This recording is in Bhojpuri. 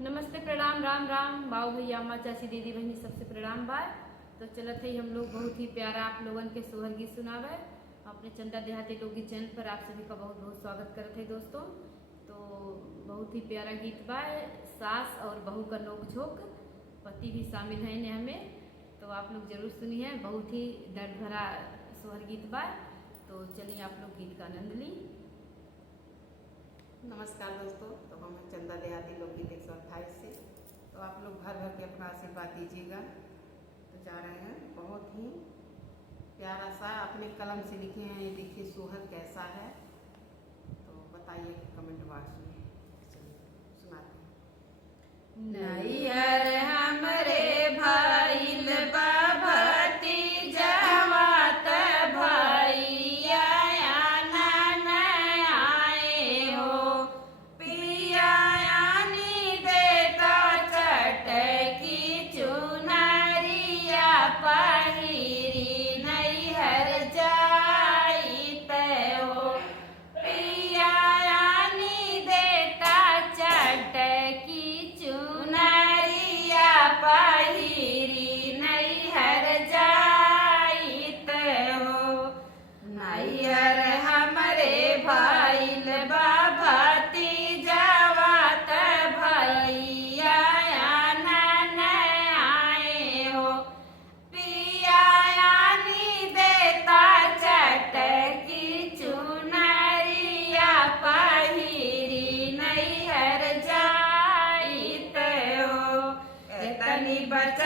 नमस्ते, प्रणाम, राम राम बाऊ भैया अम्मा चाची दीदी बहनी सबसे प्रणाम बा। तो चलत है हम लोग बहुत ही प्यारा आप लोगन के सोहर गीत सुनावे अपने चंदा देहाती लोकगीत चैनल पर। आप सभी का बहुत बहुत स्वागत करते हैं दोस्तों। तो बहुत ही प्यारा गीत बा, सास और बहू का नोक झोंक, पति भी शामिल है इन्हें हमें, तो आप लोग जरूर सुनिए। बहुत ही दर्द भरा सोहर गीत बा। तो चलिए आप लोग गीत का आनंद ली। नमस्कार दोस्तों, तो हम चंदा देहाती लोकगीत 128 से, तो आप लोग भर भर के अपना आशीर्वाद दीजिएगा। तो जा रहे हैं, बहुत ही प्यारा सा अपने कलम से लिखे हैं। ये देखिए सोहर कैसा है, तो बताइए कमेंट बॉक्स में। चलिए सुनाते हैं। नैहर हमरे भइल बा भतीजवा त भैया आनन आए हो। पिया आनी देता चटकी चुनरिया पहिरी नैहर जाइत हो। पिया आनी देता चटकी चुनरिया पहिरी नैहर जाइत हो। नैहर हमरे भइल बा भतीजवा त भैया आनन आए हो। पिया आनी देता चटकी चुनरिया पहिरी नैहर जाइत हो। एतनी बचा